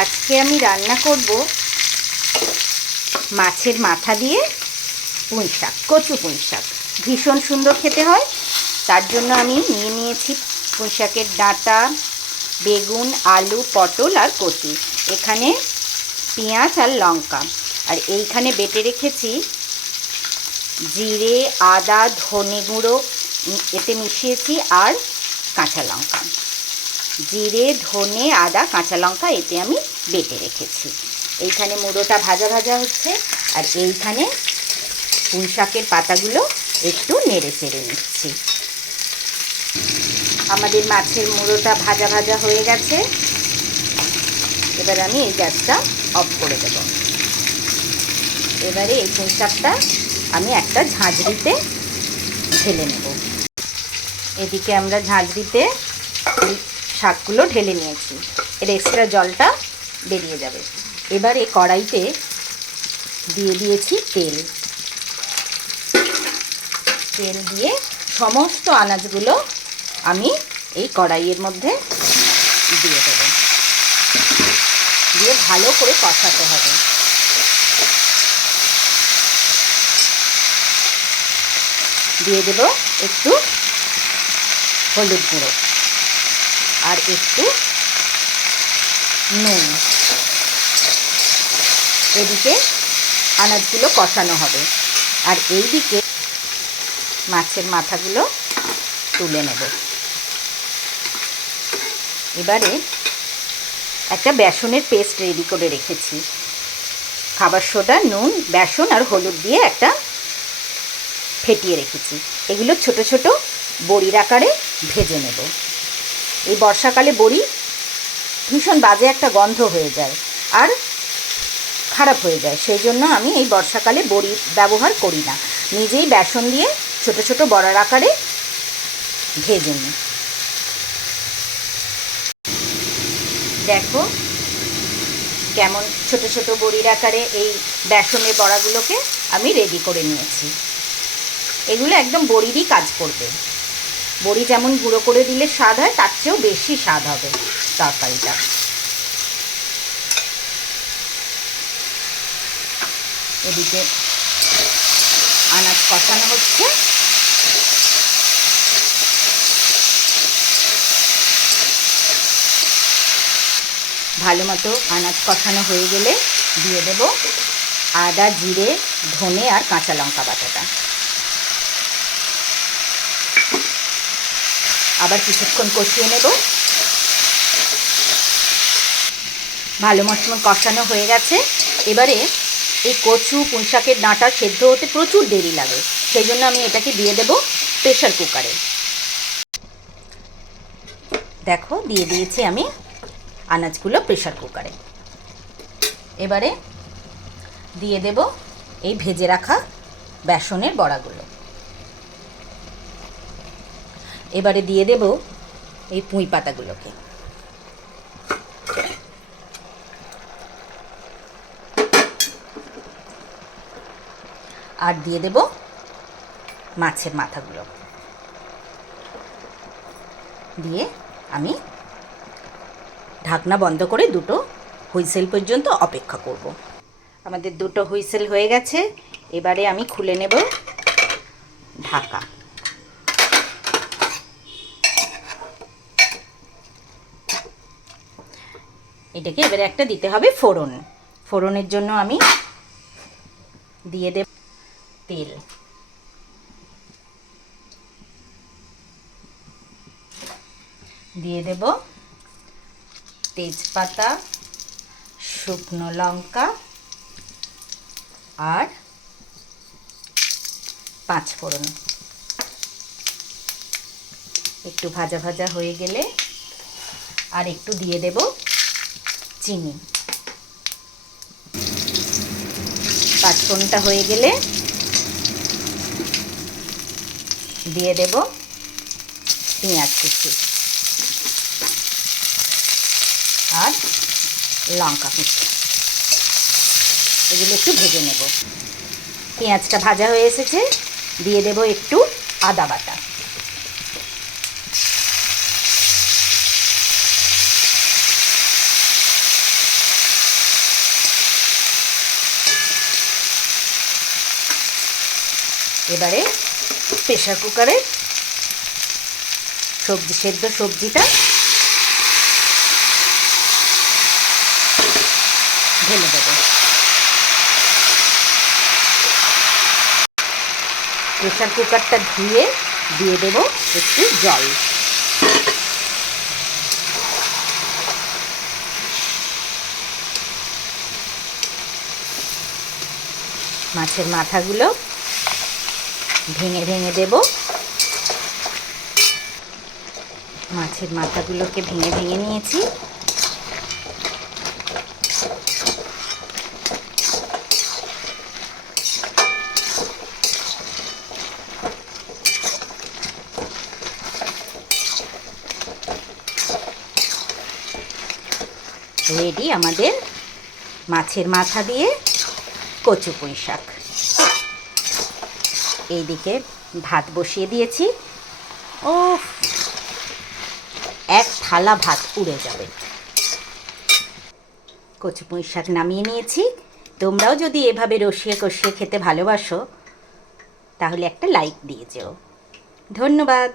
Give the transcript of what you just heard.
আজকে আমি রান্না করব মাছের মাথা দিয়ে পুঁই শাক, কচু পুঁই শাক। ভীষণ সুন্দর খেতে হয়। তার জন্য আমি নিয়ে নিয়েছি পুঁই শাকের ডাঁটা, বেগুন, আলু, পটল আর কচু। এখানে পেঁয়াজ আর লঙ্কা। আর এইখানে বেটে রেখেছি জিরে, আদা, ধনে গুঁড়ো, এতে মিশিয়েছি আর কাঁচা লঙ্কা। জিরে, ধনে, আদা, কাঁচা লঙ্কা এতে আমি বেটে রেখেছি। এইখানে মুড়োটা ভাজা ভাজা হচ্ছে আর এইখানে পুঁই শাকের পাতাগুলো একটু নেড়ে চেড়ে নিচ্ছি। আমাদের মাছের মুড়োটা ভাজা ভাজা হয়ে গেছে। এবার আমি এই গ্যাসটা অফ করে দেব। এবারে এই পুঁই শাকটা আমি একটা ঝাঁঝরিতে ঢেলে নেব। এদিকে আমরা ঝাঁঝরিতে শাকগুলো ঢেলে নিয়েছি। এর এক্সট্রা জলটা বেরিয়ে যাবে। এবার কড়াইতে দিয়ে দিয়েছি তেল। তেল দিয়ে সমস্ত আনাজগুলো আমি এই কড়াইয়ের মধ্যে দিয়ে দেব। দিয়ে ভালো করে কষাতে হবে। দিয়ে দেব একটু হলুদ গুঁড়ো। আর একটু নুন। এদিকে আনাজগুলো কষানো হবে। আর এই দিকে মাছের মাথাগুলো তুলে নেব। এবারে একটা বেসনের পেস্ট রেডি করে রেখেছি। খাবার সোডা, নুন, বেসন আর হলুদ দিয়ে একটা ফেটিয়ে রেখেছি। এগুলো ছোট ছোট বড়ির আকারে ভেজে নেব। এই বর্ষাকালে বড়ি ভীষণ বাজে একটা গন্ধ হয়ে যায় আর খারাপ হয়ে যায়। সেই জন্য আমি এই বর্ষাকালে বড়ি ব্যবহার করি না। নিজেই বেসন দিয়ে ছোট ছোট বড়ার আকারে ভেজে নিই। দেখো কেমন ছোট ছোট বড়ির আকারে এই বেসনের বড়াগুলোকে আমি রেডি করে নিয়েছি। এগুলো একদম বড়িরই কাজ করবে। বড়ি যেমন গুঁড়ো করে দিলে স্বাদ হয়, তার চেয়েও বেশি স্বাদ হবে তরকারিটা। এদিকে আনাজ কষানো হচ্ছে। ভালো মতো আনাজ কষানো হয়ে গেলে দিয়ে দেব আদা, জিরে, ধনে আর কাঁচা লঙ্কা বাটাটা। আবার কিছুক্ষণ কষিয়ে নেব। ভালো মতন কষানো হয়ে গেছে। এবারে এই কচু পুঁইশাকের ডাঁটা সেদ্ধ হতে প্রচুর দেরি লাগে। সেই জন্য আমি এটাকে দিয়ে দেব প্রেশার কুকারে। দেখো, দিয়ে দিয়েছি আমি আনাজগুলো প্রেশার কুকারে। এবারে দিয়ে দেব এই ভেজে রাখা বেসনের বড়াগুলো। এবারে দিয়ে দেব এই পুঁই পাতাগুলোকে। আর দিয়ে দেব মাছের মাথাগুলো। দিয়ে আমি ঢাকনা বন্ধ করে দুটো হুইসেল পর্যন্ত অপেক্ষা করব। আমাদের দুটো হুইসেল হয়ে গেছে। এবারে আমি খুলে নেব ঢাকা। এটাকে এবারে একটা দিতে হবে ফোড়ন। ফোড়নের জন্য আমি দিয়ে দেব তেল। দিয়ে দেব তেজপাতা, শুকনো লঙ্কা আর পাঁচ ফোড়ন। একটু ভাজা ভাজা হয়ে গেলে আর একটু দিয়ে দেব চিনি। পাঁচফোড়নটা হয়ে গেলে দিয়ে দেব পেঁয়াজ কুচি আর লঙ্কা কুচি। এগুলো একটু ভেজে নেব। পেঁয়াজটা ভাজা হয়ে এসেছে, দিয়ে দেব একটু আদা বাটা। এবারে প্রেশার কুকারে সবজি, সেদ্ধ সবজিটা ঢেলে দেবো। প্রেশার কুকারটা ধুয়ে দিয়ে দেব একটু জল। মাছের মাথাগুলো ভেঙে ভেঙে দেব। মাছের মাথাগুলোকে ভেঙে ভেঙে নিয়েছি। রেডি আমাদের মাছের মাথা দিয়ে কচু পুঁই শাক। এইদিকে ভাত বসিয়ে দিয়েছি। ও এক থালা ভাত উড়ে যাবে। কচু পুঁই শাক নামিয়ে নিয়েছি। তোমরাও যদি এভাবে রসিয়ে কষিয়ে খেতে ভালোবাসো, তাহলে একটা লাইক দিয়ে যেও। ধন্যবাদ।